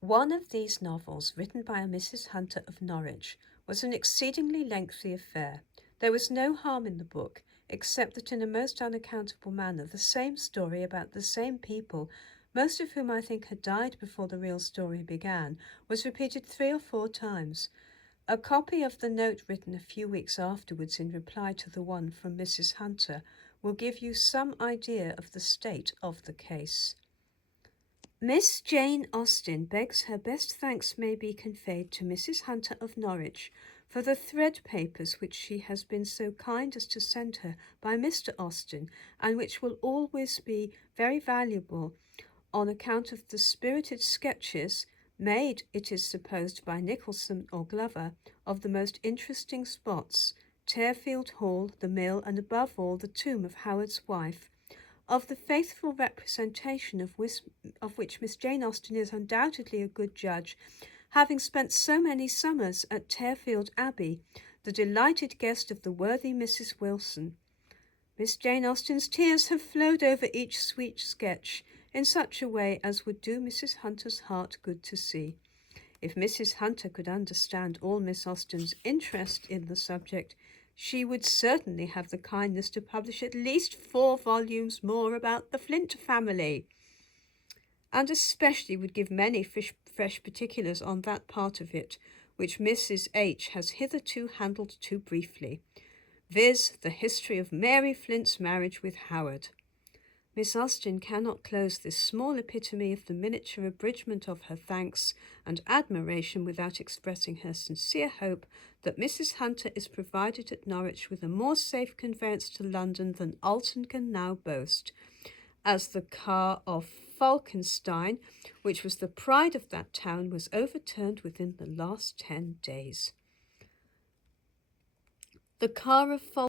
One of these novels, written by a Mrs. Hunter of Norwich, was an exceedingly lengthy affair. There was no harm in the book, except that in a most unaccountable manner the same story about the same people, most of whom I think had died before the real story began, was repeated 3 or 4 times. A copy of the note written a few weeks afterwards in reply to the one from Mrs. Hunter will give you some idea of the state of the case. Miss Jane Austen begs her best thanks may be conveyed to Mrs. Hunter of Norwich for the thread papers which she has been so kind as to send her by Mr. Austen, and which will always be very valuable on account of the spirited sketches made, it is supposed, by Nicholson or Glover, of the most interesting spots, Tearfield Hall, the mill, and above all the tomb of Howard's wife, of the faithful representation of which Miss Jane Austen is undoubtedly a good judge, having spent so many summers at Tearfield Abbey, the delighted guest of the worthy Mrs. Wilson. Miss Jane Austen's tears have flowed over each sweet sketch in such a way as would do Mrs. Hunter's heart good to see. If Mrs. Hunter could understand all Miss Austen's interest in the subject, she would certainly have the kindness to publish at least 4 volumes more about the Flint family, and especially would give many fresh particulars on that part of it which Mrs. H. has hitherto handled too briefly, viz. The history of Mary Flint's marriage with Howard. Miss Austen cannot close this small epitome of the miniature abridgment of her thanks and admiration without expressing her sincere hope that Mrs. Hunter is provided at Norwich with a more safe conveyance to London than Alton can now boast, as the car of Falkenstein, which was the pride of that town, was overturned within the last 10 days. The car of